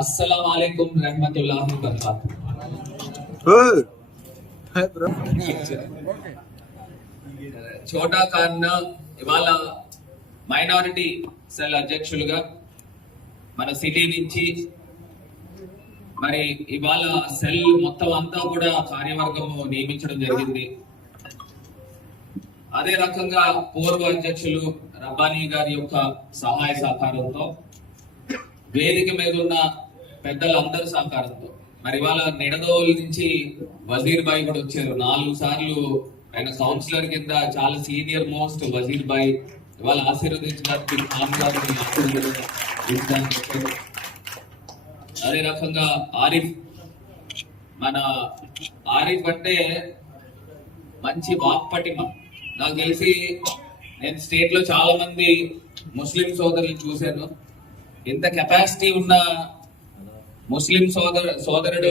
అస్సలాము అలైకుం రహమతుల్లాహి వబరకాతుహు. ఛోటా ఖాన్ ఇవాళ minority cell అధ్యక్షులుగా మన సిటీ నుంచి మరి ఇవాళ సెల్ మొత్తం అంతా కూడా కార్యవర్గము నియమించడం జరిగింది. అదే రకంగా పూర్వ అధ్యక్షులు రబ్బానీ గారి యొక్క సహాయ సహకారంతో, వేదిక మీద ఉన్న పెద్దలందరి సహకారంతో, మరి ఇవాళ నిడదోలు నుంచి వజీర్ భాయ్ కూడా వచ్చారు. 4 సార్లు ఆయన కౌన్సిలర్ కింద చాలా సీనియర్ మోస్ట్ వజీర్ భాయ్ ఇవాళ ఆశీర్వదించడానికి అదే రకంగా ఆరిఫ్, మన ఆరిఫ్ అంటే మంచి వాక్పటిమ. నాకు తెలిసి నేను స్టేట్ లో చాలా మంది ముస్లిం సోదరులు చూశాను. ఇంత కెపాసిటీ ఉన్న ముస్లిం సోదరుడు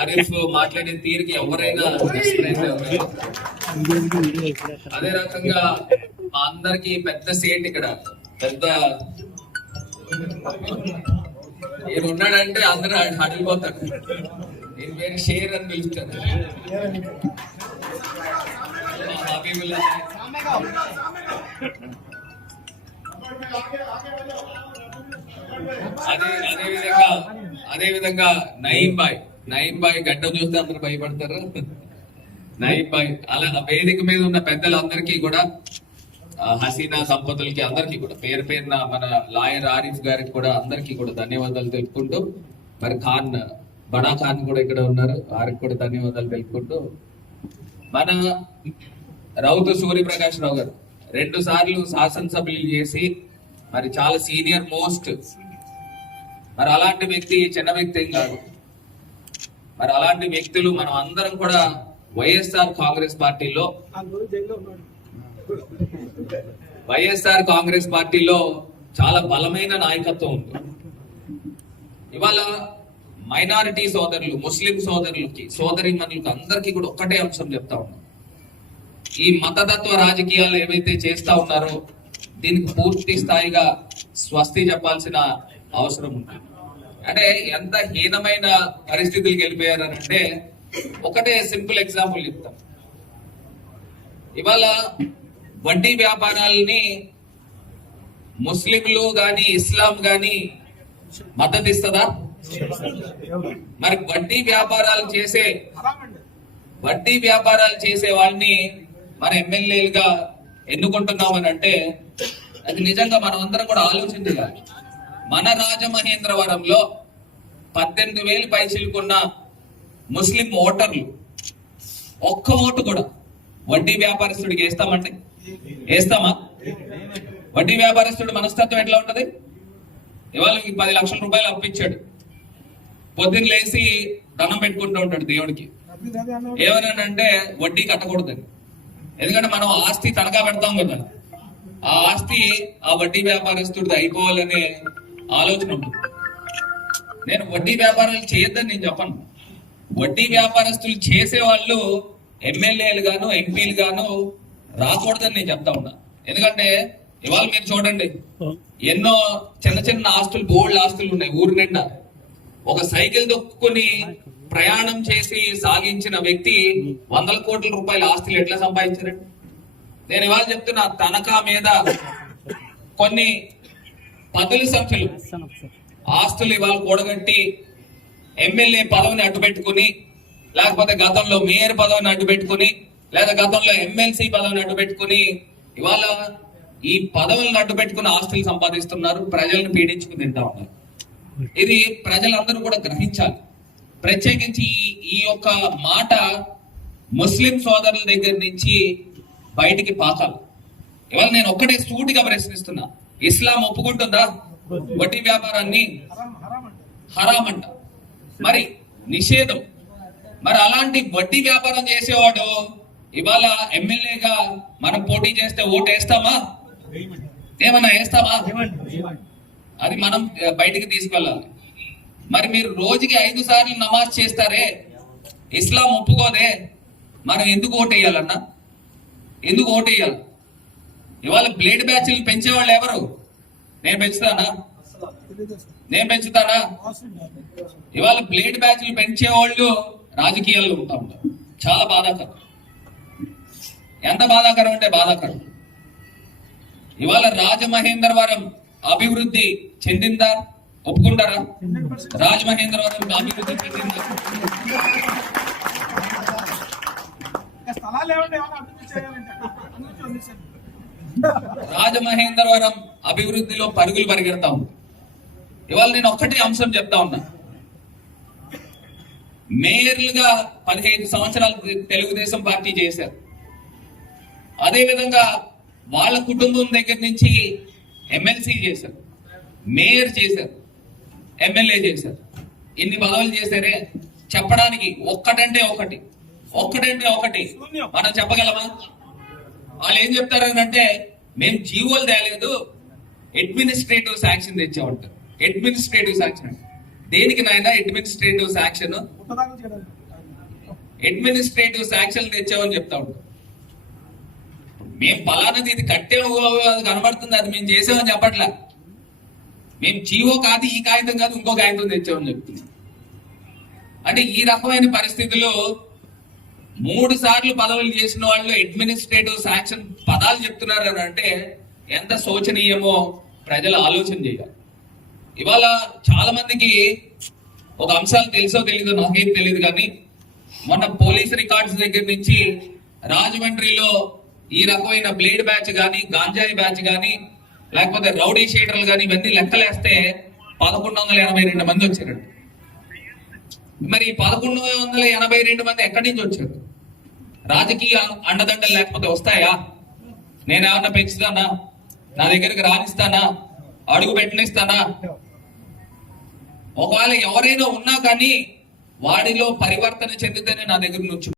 ఆరిఫ్ మాట్లాడే తీరుకి ఎవరైనా. అదే రకంగా మా అందరికి పెద్ద సేట్ ఇక్కడ పెద్ద ఈయన ఉన్నాడంటే అందరూ అడిగిపోతారు. ఈయన పేరు షేర్ అని పిలుస్తారు. అదే విధంగా నయీం బాయ్ గడ్డ చూస్తే అందరు భయపడతారు. నయీం బాయ్ అలా వేదిక మీద ఉన్న పెద్దలందరికీ కూడా, హసీనా సంపతులకి అందరికీ కూడా పేరు పేరున, మన లాయర్ ఆరిఫ్ గారికి కూడా అందరికీ కూడా ధన్యవాదాలు తెలుపుకుంటూ, మరి బడా ఖాన్ కూడా ఇక్కడ ఉన్నారు, వారికి కూడా ధన్యవాదాలు తెలుపుకుంటూ, మన రౌతు సూర్యప్రకాష్ రావు గారు 2 సార్లు శాసనసభ్యులు చేసి మరి చాలా సీనియర్ మోస్ట్, మరి అలాంటి వ్యక్తి చిన్న వ్యక్తి ఏం కాదు. మరి అలాంటి వ్యక్తులు మనం అందరం కూడా వైఎస్ఆర్ కాంగ్రెస్ పార్టీలో చాలా బలమైన నాయకత్వం ఉంది. ఇవాళ మైనారిటీ సోదరులు, ముస్లిం సోదరిమణులకి అందరికీ కూడా ఒక్కటే అంశం చెప్తా ఉన్నాం. ఈ మతతత్వ రాజకీయాలు ఏవైతే చేస్తా ఉన్నారో దీనికి పూర్తి స్థాయిగా స్వస్తి చెప్పాల్సిన అవసరం ఉంది. అంటే ఎంత హీనమైన పరిస్థితులకు వెళ్ళిపోయారనంటే, ఒకటే సింపుల్ ఎగ్జాంపుల్ చెప్తాం. ఇవాళ వడ్డీ వ్యాపారాలని ముస్లింలు గాని ఇస్లాం గాని మద్దతు ఇస్తుందా? మరి వడ్డీ వ్యాపారాలు చేసే వాళ్ళని మన ఎమ్మెల్యేలుగా ఎన్నుకుంటున్నామని అంటే అది నిజంగా మనం అందరం కూడా ఆలోచించాలి. మన రాజమహేంద్రవరంలో 18,000 పైచిలుకున్న ముస్లిం ఓటర్లు ఒక్క ఓటు కూడా వడ్డీ వ్యాపారస్తుడికి వేస్తామా? వడ్డీ వ్యాపారస్తుడి మనస్తత్వం ఎట్లా ఉంటది? ఇవాళ 10 లక్షల రూపాయలు అప్పించాడు, పొద్దున్న లేసి దండం పెట్టుకుంటూ ఉంటాడు దేవుడికి. ఏమనంటే వడ్డీ కట్టకూడదని. ఎందుకంటే మనం ఆస్తి తనఖా పెడతాం కదా, ఆ ఆస్తి ఆ వడ్డీ వ్యాపారస్తుడిది అయిపోవాలనే ఆలోచన ఉంటుంది. నేను వడ్డీ వ్యాపారాలు చేయొద్దని నేను చెప్పను. వడ్డీ వ్యాపారస్తులు చేసే వాళ్ళు ఎమ్మెల్యేలు గాను ఎంపీలు గాను రాకూడదని నేను చెప్తా ఉన్నా. ఎందుకంటే ఇవాళ మీరు చూడండి, ఎన్నో చిన్న ఆస్తులు, బోల్డ్ ఆస్తులు ఉన్నాయి ఊరి నిండా. ఒక సైకిల్ దొక్కుని ప్రయాణం చేసి సాగించిన వ్యక్తి 100 కోట్ల రూపాయల ఆస్తులు ఎట్లా సంపాదించారండి? నేను ఇవాళ చెప్తున్నా, తనఖా మీద కొన్ని 10 సంఖ్యలు ఆస్తులు ఇవాళ కూడగట్టి ఎమ్మెల్యే పదవిని అడ్డుపెట్టుకుని, లేకపోతే గతంలో మేయర్ పదవిని అడ్డుపెట్టుకుని, లేదా గతంలో ఎమ్మెల్సీ పదవిని అడ్డుపెట్టుకుని ఇవాళ ఈ పదవులను అడ్డుపెట్టుకుని ఆస్తులు సంపాదిస్తున్నారు, ప్రజలను పీడించుకుని తింటా ఉన్నారు. ఇది ప్రజలందరూ కూడా గ్రహించాలి. ప్రత్యేకించి ఈ యొక్క మాట ముస్లిం సోదరుల దగ్గర నుంచి బయటికి పాకాలి. ఇవాళ నేను ఒక్కటే సూటిగా ప్రశ్నిస్తున్నా, ఇస్లాం ఒప్పుకుంటుందా వడ్డీ వ్యాపారాన్ని? హరాం అంట, మరి నిషేధం. మరి అలాంటి వడ్డీ వ్యాపారం చేసేవాడు ఇవాళ ఎమ్మెల్యేగా మనం పోటీ చేస్తే ఓటు వేస్తామా? ఏమన్నా వేస్తామా? అది మనం బయటికి తీసుకెళ్ళాలి. మరి మీరు రోజుకి 5 సార్లు నమాజ్ చేస్తారే, ఇస్లాం ఒప్పుకోదే, మనం ఎందుకు ఓటు వేయాలన్నా? ఎందుకు ఓటు వేయాలి? ఇవాళ బ్లేడ్ బ్యాచ్లు పెంచేవాళ్ళు ఎవరు? నేను పెంచుతానా? నేను పెంచుతానా? ఇవాళ బ్లేడ్ బ్యాచ్లు పెంచే వాళ్ళు రాజకీయాల్లో ఉంటా ఉంటారు. చాలా బాధాకరం. ఎంత బాధాకరం అంటే బాధాకరం. ఇవాళ రాజమహేంద్రవరం అభివృద్ధి చెందిందా? ఒప్పుకుంటారా? రాజమహేంద్రవరం అభివృద్ధి చెందిందా? రాజమహేంద్రవరం అభివృద్ధిలో పరుగులు పరిగెడతా ఉంది. ఇవాళ నేను ఒక్కటే అంశం చెప్తా ఉన్నా. మేయర్లుగా 15 సంవత్సరాలు తెలుగుదేశం పార్టీ చేశారు. అదేవిధంగా వాళ్ళ కుటుంబం దగ్గర నుంచి ఎమ్మెల్సీ చేశారు, మేయర్ చేశారు, ఎమ్మెల్యే చేశారు. ఇన్ని పదవులు చేశారే, చెప్పడానికి ఒక్కటంటే ఒకటి మనం చెప్పగలమా? వాళ్ళు ఏం చెప్తారనంటే మేము జీవోలు తేలేదు, అడ్మినిస్ట్రేటివ్ శాంక్షన్ తెచ్చామంటారు. అడ్మినిస్ట్రేటివ్ శాంక్షన్ దేనికి నాయన? అడ్మినిస్ట్రేటివ్ శాంక్షన్ తెచ్చామని చెప్తా ఉంటాం. మేము పలానది ఇది కట్టేమో కనబడుతుంది, అది మేము చేసామని చెప్పట్లా. మేము జీవో కాదు, ఈ కాగితం కాదు, ఇంకో కాగితం తెచ్చామని చెప్తున్నాం. అంటే ఈ రకమైన పరిస్థితుల్లో 3 సార్లు పదవులు చేసిన వాళ్ళు అడ్మినిస్ట్రేటివ్ శాంక్షన్ పదాలు చెప్తున్నారు అని అంటే ఎంత శోచనీయమో ప్రజలు ఆలోచన చేయాలి. ఇవాళ చాలా మందికి ఒక అంశాలు తెలుసో తెలీదో నాకేం తెలియదు, కానీ మొన్న పోలీస్ రికార్డ్స్ దగ్గర నుంచి రాజమండ్రిలో ఈ రకమైన బ్లేడ్ బ్యాచ్ కానీ, గాంజాయి బ్యాచ్ కానీ, లేకపోతే రౌడీ షీటర్లు కానీ ఇవన్నీ లెక్కలేస్తే 1182 మంది వచ్చారు. మరి 1182 మంది ఎక్కడి నుంచి వచ్చారు? రాజకీయ అండదండలు లేకపోతే వస్తాయా? నేనేమన్నా పెంచుతానా? నా దగ్గరికి రానిస్తానా? అడుగు పెట్టనిస్తానా? ఒకవేళ ఎవరైనా ఉన్నా కానీ వాడిలో పరివర్తన చెందితేనే నా దగ్గర నుంచి